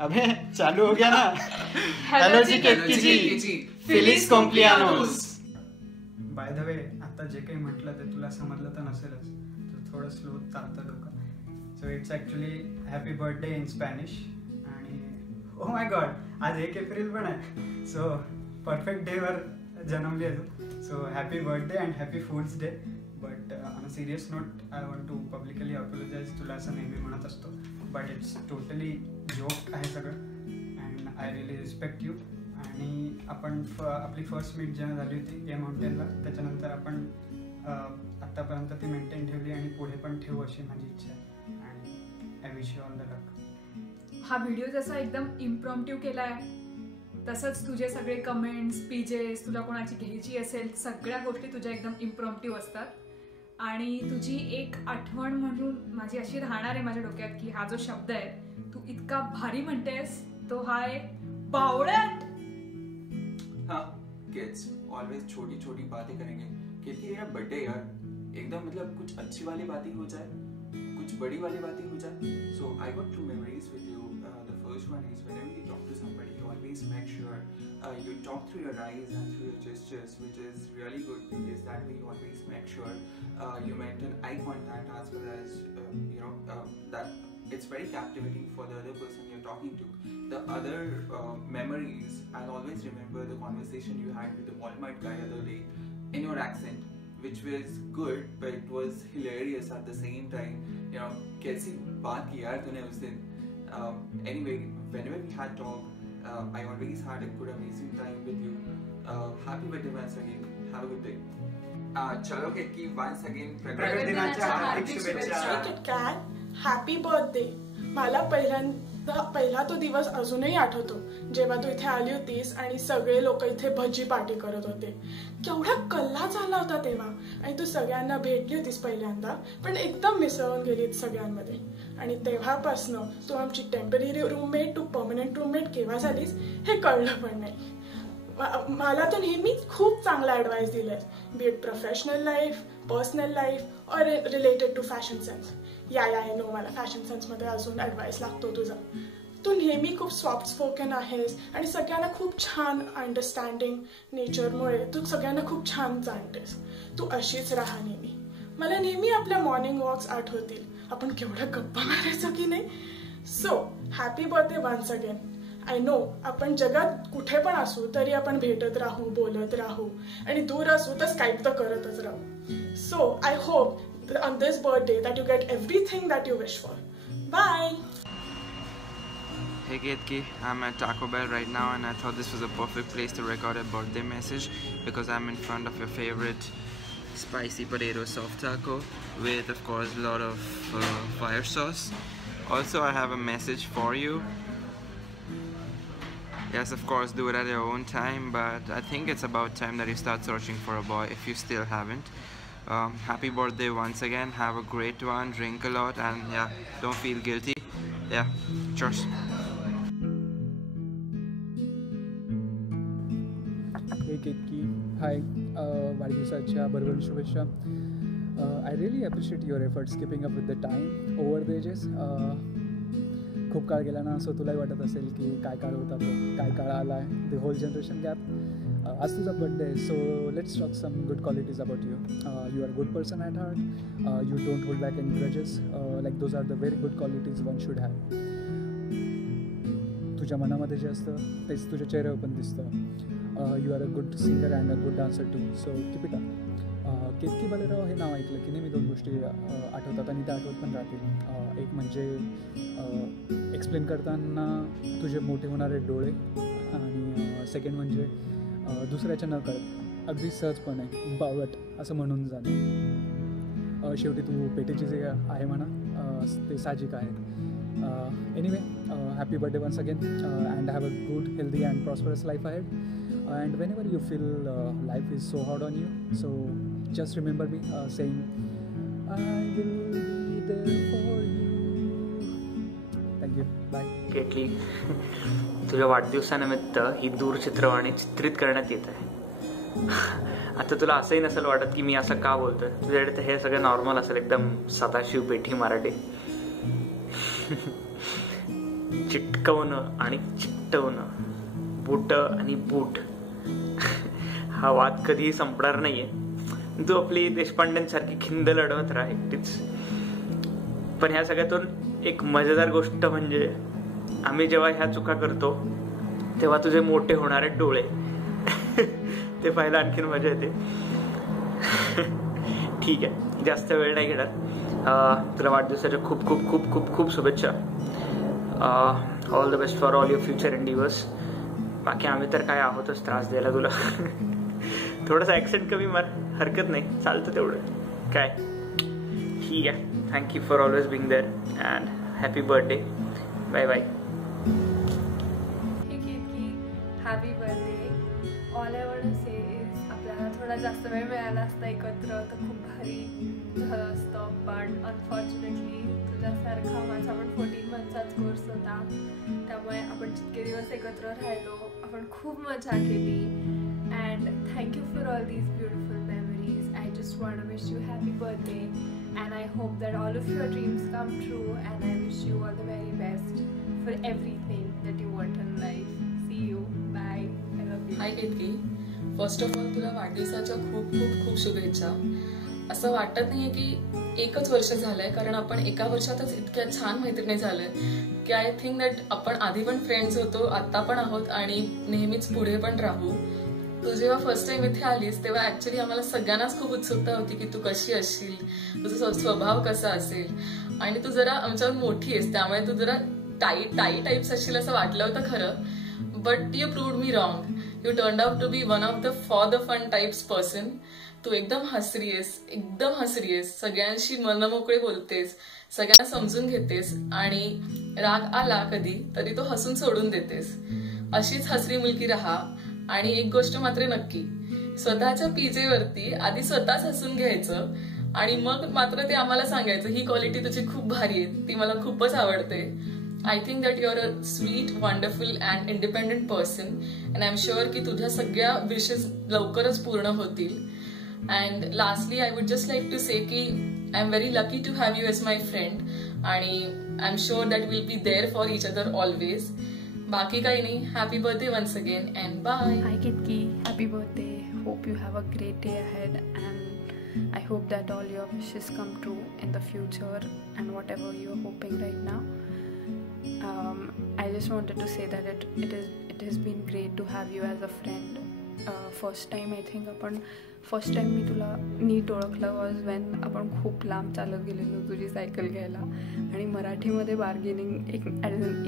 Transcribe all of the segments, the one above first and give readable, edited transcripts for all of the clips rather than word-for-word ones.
अबे चालू हो गया ना. हॅलो जी केतकी जी, फिलिस कॉम्प्लियानोस. बाय द वे, आता जे काही म्हटलं ते तुला समजलं तर नसेलच, तर थोडं स्लो चालतं डोकं. So it's actually happy birthday in Spanish. आणि ओ माय गॉड, आज 1 एप्रिल पण आहे. सो परफेक्ट डेवर जन्मली आहे तू. So happy birthday and happy foods day. But on a serious note, I want to publicly apologise. तुला असं नेहमी म्हणत असतो, बट इट्स टोटली जोक आहे सगळं. And I really respect you. आणि आपण आपली फर्स्ट मीट जेव्हा झाली होती या माउंटेनला, त्याच्यानंतर आपण आत्तापर्यंत ती मेंटेन ठेवली आणि पुढे पण ठेवू अशी माझी इच्छा आहे. आणि I wish you all the luck. हा व्हिडिओ जसा एकदम इम्प्रॉम्प्टिव्ह केला आहे, तसंच तुझे सगळे कमेंट्स, स्पीचेस, तुला कोणाची घ्यायची असेल, सगळ्या गोष्टी तुझ्या एकदम इम्प्रॉम्प्टिव्ह असतात. आणि तुझी एक आठवण म्हणून माझी अशी राहणार आहे माझ्या डोक्यात की हा जो शब्द आहे तू इतका भारी म्हणतेस तो हा आहे बावळट. हाँ किड्स ऑलवेज छोटी छोटी बातें करेंगे. क्योंकि यार बर्थडे यार एकदम मतलब कुछ अच्छी वाली बातें हो जाए, कुछ बड़ी वाली बातें हो जाए. So I got 2 memories with you. The first one is whenever you talk to somebody, you always make sure you talk through your eyes and through your gestures, which is really good because that way you always make sure you maintain eye contact as well as that it's very captivating for the other person you're talking to. The other memories, I'll always remember the conversation you had with the Walmart guy the other day in your accent, which was good but it was hilarious at the same time. You know, कैसी बात की यार तूने उस दिन. Anyway, whenever we had talk, I always had a good amazing time with you. Happy birthday once again. Have a good day. चलो Ketaki once again प्रगट दिनाच्या हार्दिक शुभेच्छा. Happy birthday. मला पहिला तो दिवस अजूनही आठवतो जेव्हा तू इथे आली होतीस आणि सगळे लोक इथे भजी पार्टी करत होते. केवढा कल्ला झाला होता तेव्हा. आणि तू सगळ्यांना भेटली होतीस पहिल्यांदा, पण एकदम मिसळून गेलीत सगळ्यांमध्ये. आणि तेव्हापासनं तू आमची temporary roommate to permanent roommate केव्हा झालीस हे कळलं पण नाही. मला तू नेहमी खूप चांगला ॲडवाइस दिलास, be it professional life, personal life और related to fashion sense. Ya know मला फॅशन सेन्समध्ये अजून ॲडवाइस लागतो तुझा. तू नेहमी खूप सॉफ्ट स्पोकन आहेस आणि सगळ्यांना खूप छान अंडरस्टँडिंग नेचरमुळे तू सगळ्यांना खूप छान जाणतेस. तू अशीच राहा नेहमी. मला नेहमी आपल्या मॉर्निंग वॉक्स आठवतील. आपण केवढ्या गप्पा मारायचो की नाही. So happy birthday once again. I know आपण जगात कुठे पण असू तरी आपण भेटत राहू, बोलत राहू, आणि दूर असू तर स्काईप तर करतच राहू. So I hope on this birthday that you get everything that you wish for. Bye. Hey Ketki, I'm at Taco Bell right now and I thought this was a perfect place to record a birthday message because I'm in front of your favorite spicy potato soft taco with of course a lot of fire sauce. Also I have a message for you. Yes, of course, do it at your own time, but I think it's about time that you start searching for a boy if you still haven't. Happy birthday once again. Have a great one, drink a lot, and yeah, don't feel guilty. Yeah, cheers. Hey Ketki, hi. वाढदिवसाच्या भरभरून शुभेच्छा. I really appreciate your efforts keeping up with the time over the ages. खूप काळ गेला ना, असं तुलाही वाटत असेल की काय काळ होता तो, काय काळ आला आहे, द होल जनरेशन गॅप. आज तुझा बर्थडे आहे, so let's talk some good qualities about you. You are good person at heart. You don't hold back any grudges. Like those are the very good qualities one should have. तुझ्या मनामध्ये जे असतं तेच तुझ्या चेहऱ्यावर पण दिसतं. You are a good singer and a good dancer too, so keep it up. Ketaki Balerao हे नाव ऐकलं की नेहमी 2 गोष्टी आठवतात आणि त्या आठवत पण राहतील. एक म्हणजे एक्सप्लेन करताना तुझे मोठे होणारे डोळे, आणि सेकंड म्हणजे दुसऱ्याच्या न कळत अगदी सहजपणे बावळट असं म्हणून जाणे. शेवटी तू पेटीची जे आहे म्हणा ते साहजिक आहे. Anyway, happy birthday once again and have a good, healthy and prosperous life ahead. And whenever you feel life is so hard on you, so just remember me saying I will be there for you. Thank you. Bye. Ketaki, तुझ्या वाढदिवसानिमित्त ही दूरचित्रवाणी चित्रित करण्यात येत आहे. आता तुला असंही नसेल वाटत की मी असं का बोलतोय. तुझ्याकडे हे सगळं नॉर्मल असेल, एकदम सदाशिव पेठी मराठी. चिटकवणं आणि चिकटवणं, बूट आणि बूट हा वाद कधीही संपणार नाहीये. तू आपली देशपांड्यांसारखी खिंद लढवत राहा एकटीच. पण ह्या सगळ्यातून एक मजेदार गोष्ट म्हणजे आम्ही जेव्हा ह्या चुका करतो तेव्हा तुझे मोठे होणारे डोळे ते पाहायला आणखीन मजा येते. ठीक आहे, जास्त वेळ नाही घेणार. तुला वाढदिवसाच्या खूप खूप खूप खूप खूप शुभेच्छा. All the best for all your future endeavours. बाकी आम्ही तर काय आहोतच त्रास द्यायला तुला. थोडंसं ॲक्सेंट कमी मार, हरकत नाही, चालतं तेवढं काय. ठीक आहे, thank you for always being there and happy birthday. Bye bye. Happy birthday. All I want to say is आपल्याला थोडा जास्त वेळ मिळाला असता एकत्र तर खूप भारी झालं असतं. पण अनफॉर्च्युनेटली तुझ्यासारखा माझा पण 14 मंथचाच कोर्स होता, त्यामुळे आपण जितके दिवस एकत्र राहिलो आपण खूप मजा केली. And thank you for all these beautiful memories. I just want to wish you happy birthday and I hope that all of your dreams come true and I wish you all the very best for everything that you want in life. See you. Bye. I love you. Hi Ketaki. First of all तुला वाढदिवसाच्या खूप खूप खूप शुभेच्छा. असं वाटत नाहीये की 1च वर्ष झालंय, कारण आपण एका वर्षातच इतक्या छान मैत्रिणी झालोय की आय थिंक दॅट आपण आधी पण फ्रेंड्स होतो, आता पण आहोत आणि नेहमीच पुढे पण राहू. तू जेव्हा फर्स्ट टाइम इथे आलीस तेव्हा ऍक्च्युली आम्हाला सगळ्यांनाच खूप उत्सुकता होती की तू कशी असशील, तुझा स्वभाव कसा असेल. आणि तू जरा आमच्यावर मोठी आहेस त्यामुळे तू जरा टाई टाईप्स असशील असं वाटलं होतं खरं. But you proved me wrong. You turned out to be one of the for the fun types person. तू एकदम हसरी आहेस, सगळ्यांशी मनमोकळे बोलतेस, सगळ्यांना समजून घेतेस आणि राग आला कधी तरी तो हसून सोडून देतेस. अशीच हसरी मुलगी राहा. आणि एक गोष्ट मात्र नक्की, स्वतःच्या पीजेवरती आधी स्वतःच हसून घ्यायचं आणि मग मात्र ते आम्हाला सांगायचं ही क्वालिटी तुझी खूप भारी आहे, ती मला खूपच आवडते. I think that you're a sweet, wonderful and independent person and I'm sure की तुझ्या सगळ्या wishes लवकरच पूर्ण होतील. And lastly, I would just like to say की I'm very lucky to have you as my friend आणि I'm sure that we'll be there for each other always. बाकी काही नाही. Happy birthday once again and bye. Hi Ketki, happy birthday. Hope you have a great day ahead and I hope that all your wishes come true in the future and whatever you're hoping right now. I just wanted to say that it has been great to have you as a friend. First time I think first time मी तुला नीट ओळखलं was Wien आपण खूप लांब चालत गेलेलो तुझी सायकल घ्यायला आणि मराठीमध्ये बार्गेनिंग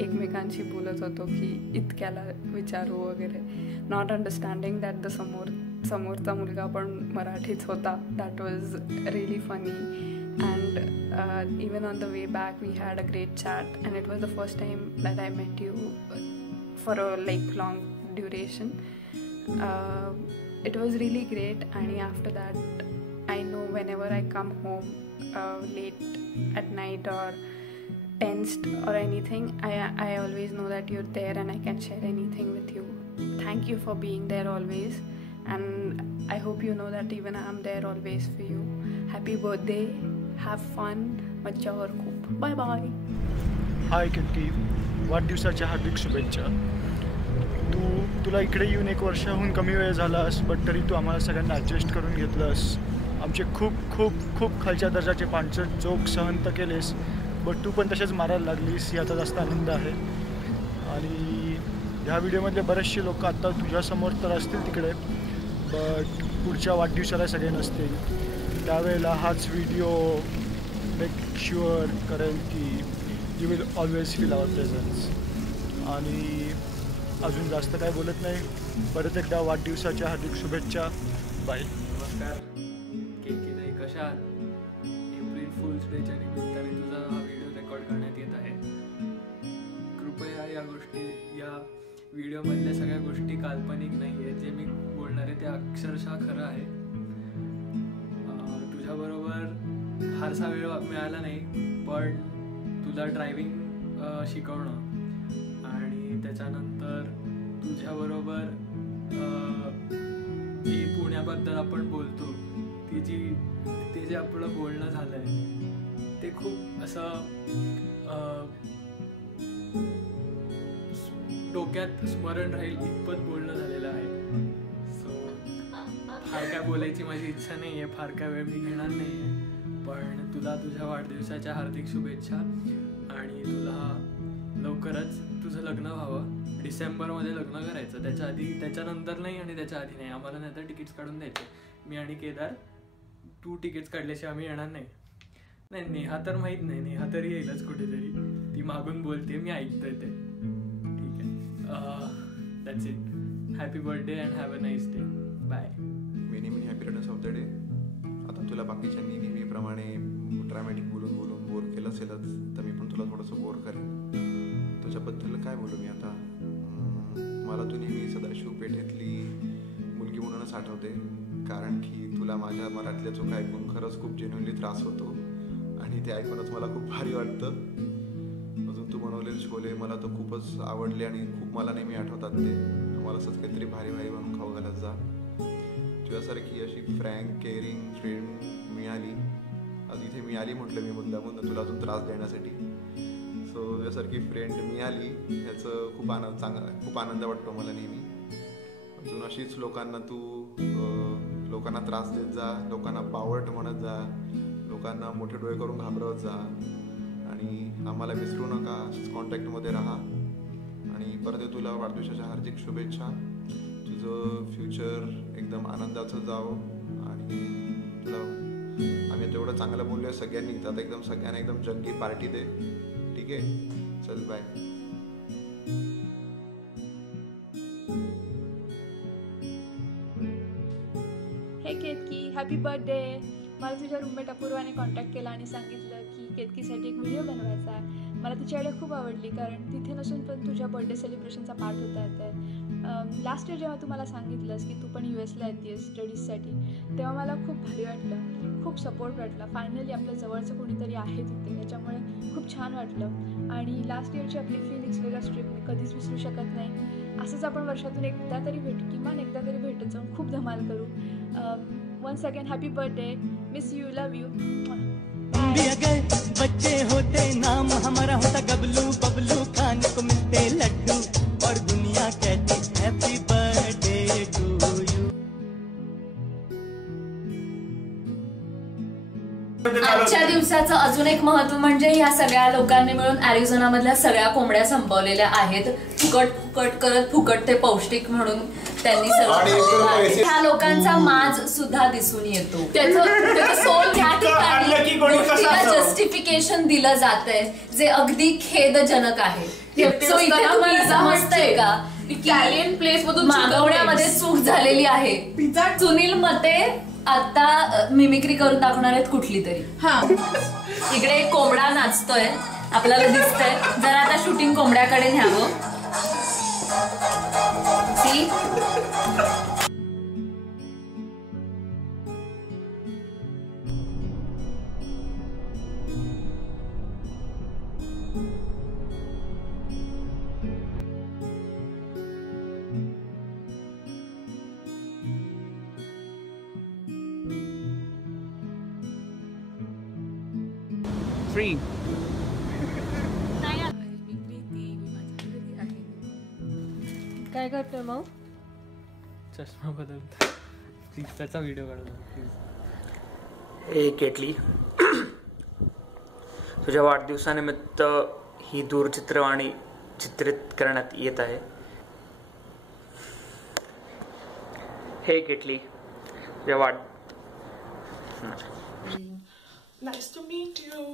एकमेकांशी बोलत होतो की इतक्याला विचारू वगैरे, नॉट अंडरस्टँडिंग दॅट द समोरचा मुलगा पण मराठीच होता. That was really funny. And even on the way back we had a great chat and it was the first time that I met you for a long duration. It was really great and after that I know whenever I come home late at night or tensed or anything, I always know that you're there and I can share anything with you. Thank you for being there always and I hope you know that even I'm there always for you. Happy birthday. Have fun. मज्जावर खूप. Bye bye. हाय किटकी, वाढदिवसाच्या हार्दिक शुभेच्छा. तुला इकडे येऊन 1 वर्षाहून कमी वेळ झालास बट तरी तू आम्हाला सगळ्यांना ॲडजस्ट करून घेतलंस. आमचे खूप खूप खूप खालच्या दर्जाचे पांचट जोक सहन तर केलेस बट तू पण तसेच मारायला लागलीस, याचा जास्त आनंद आहे. आणि ह्या व्हिडिओमधले बरेचसे लोक आत्ता तुझ्यासमोर तर असतील तिकडे बट पुढच्या वाढदिवसाला सगळे नसतील. त्यावेळेला हाच व्हिडिओ मेक शुअर करेल की you will always feel our presence. आणि अजून जास्त काय बोलत नाही. परत एकदा वाढदिवसाच्या हार्दिक शुभेच्छा. बाय. नमस्कार केतकी, कशा आहात? एप्रिल फुल्स डेच्या निमित्ताने तुझा हा व्हिडिओ रेकॉर्ड करण्यात येत आहे. कृपया या व्हिडिओमधल्या सगळ्या गोष्टी काल्पनिक नाही आहेत. जे मी बोलणार आहे ते अक्षरशः खरं आहे. तुझ्याबरोबर फारसा वेळ मिळाला नाही पण तुला ड्रायव्हिंग शिकवणं आणि त्याच्यानंतर तुझ्याबरोबर जी पुण्याबद्दल आपण बोलतो ते जे आपलं बोलणं झालं आहे ते खूप असं डोक्यात स्मरण राहील इतपत बोलणं झालेलं आहे. सो फार काय बोलायची माझी इच्छा नाही आहे, फार काय वेळ मी घेणार नाही आहे. पण तुला तुझ्या वाढदिवसाच्या हार्दिक शुभेच्छा आणि तुला लवकरच तुझं लग्न व्हावं. डिसेंबरमध्ये लग्न करायचं, त्याच्या आधी, त्याच्यानंतर नाही आणि त्याच्या आधी नाही. आम्हाला नाही तर तिकीट्स काढून द्यायचे. मी आणि केदार, तू तिकीट्स काढल्याशिवाय आम्ही येणार नाही. नाही, नेहा तर माहीत नाही, नेहा तरी येईलच कुठेतरी. ती मागून बोलते, मी ऐकतोय ते. ठीक आहे, that's it. Happy birthday and have a nice day. Bye. Many many happy returns of the day. आता तुला बाकीच्यांनी नेहमीप्रमाणे ड्रामॅटिक बोलून बोलून बोर केलं असेलच, तर मी पण तुला थोडंसं बोर करेन. तुझ्याबद्दल काय बोलू मी आता. मला तू नेहमी सदाशिव पेठेतली मुलगी म्हणूनच आठवते, कारण की तुला माझ्या मराठल्या चुका ऐकून खरंच खूप जेन्युइनली त्रास होतो आणि ते ऐकूनच मला खूप भारी वाटतं. अजून तू बनवलेले छोले मला तर खूपच आवडले आणि खूप मला नेहमी आठवतात ते. मला असंच काहीतरी भारी भारी बनवून खाऊ घालत जा. तुझ्यासारखी अशी फ्रँक केअरिंग फ्रेंड मिळाली, आज इथे मिळाली म्हटलं मी मुद्दामून तुला अजून त्रास देण्यासाठी. सो तुझ्यासारखी फ्रेंड मिळाली ह्याचं खूप आनंद वाटतो मला नेहमी. अजून अशीच लोकांना तू लोकांना त्रास देत जा, लोकांना बावळट म्हणत जा, लोकांना मोठे डोळे करून घाबरवत जा आणि आम्हाला विसरू नका. अशीच कॉन्टॅक्टमध्ये राहा आणि परत तुला वाढदिवसाच्या हार्दिक शुभेच्छा. तुझं फ्युचर एकदम आनंदाचं जावं आणि तुला आम्ही तेवढं चांगलं बोलूया सगळ्यांनी, तर एकदम सगळ्यांना एकदम जग्गी पार्टी दे. ठीक आहे, चल बाय. हे केतकी, हॅपी बर्थडे. मला तुझ्या रूममेट अपूर्वाने कॉन्टॅक्ट केला आणि सांगितलं की केतकीसाठी एक व्हिडिओ बनवायचा आहे. मला तिची आयडिया खूप आवडली, कारण तिथे नसून पण तुझ्या बर्थडे सेलिब्रेशनचा पार्ट होता येते. लास्ट इयर जेव्हा तू मला सांगितलंस की तू पण US ला येतेस स्टडीजसाठी, तेव्हा मला खूप भारी वाटलं, खूप सपोर्ट वाटला. फायनली आपल्या जवळचं कोणीतरी आहे तिथे, याच्यामुळे खूप छान वाटलं. आणि लास्ट इयरची आपली फिनिक्स वेगास ट्रिप मी कधीच विसरू शकत नाही. असंच आपण वर्षातून एकदा तरी भेटू, किमान एकदा तरी भेटत जाऊन खूप धमाल करू. Once again happy birthday, miss you, love you. बच्चे होते नाम हमारा होता गबलू, बबलू खान को मिलते लड्डू और दुनिया कहती हैप्पी बर्थडे टू यू. आजच्या दिवसाचं अजून एक महत्व म्हणजे ह्या सगळ्या लोकांनी मिळून अॅरिझोना मधल्या सगळ्या कोंबड्या संपवलेल्या आहेत. फुकट करत फुकट ते पौष्टिक म्हणून त्यांनी सगळं. ह्या लोकांचा माज सुद्धा दिसून येतो. त्याचं सोल त्या ठिकाणी गोष्टीला जस्टिफिकेशन दिलं जातंय, जे अगदी खेदजनक आहे. सो इथे तुम्हाला समजतंय का इटालियन प्लेस मधून मागवण्यामध्ये चूक झालेली आहे. सुनील मते आता मिमिक्री करून दाखवणार आहेत कुठली तरी. इकडे एक कोंबडा नाचतोय आपल्याला दिसतंय. जरा आता शूटिंग कोंबड्याकडे न्यावं. सी free. काय करतोय मग? चष्मा बदलतो. प्लीज त्याचा व्हिडिओ काढून प्लीज. हे केटली, तुझ्या वाढदिवसानिमित्त ही दूरचित्रवाणी चित्रित करण्यात येत आहे. हे केटली, तुझ्या Nice to meet you.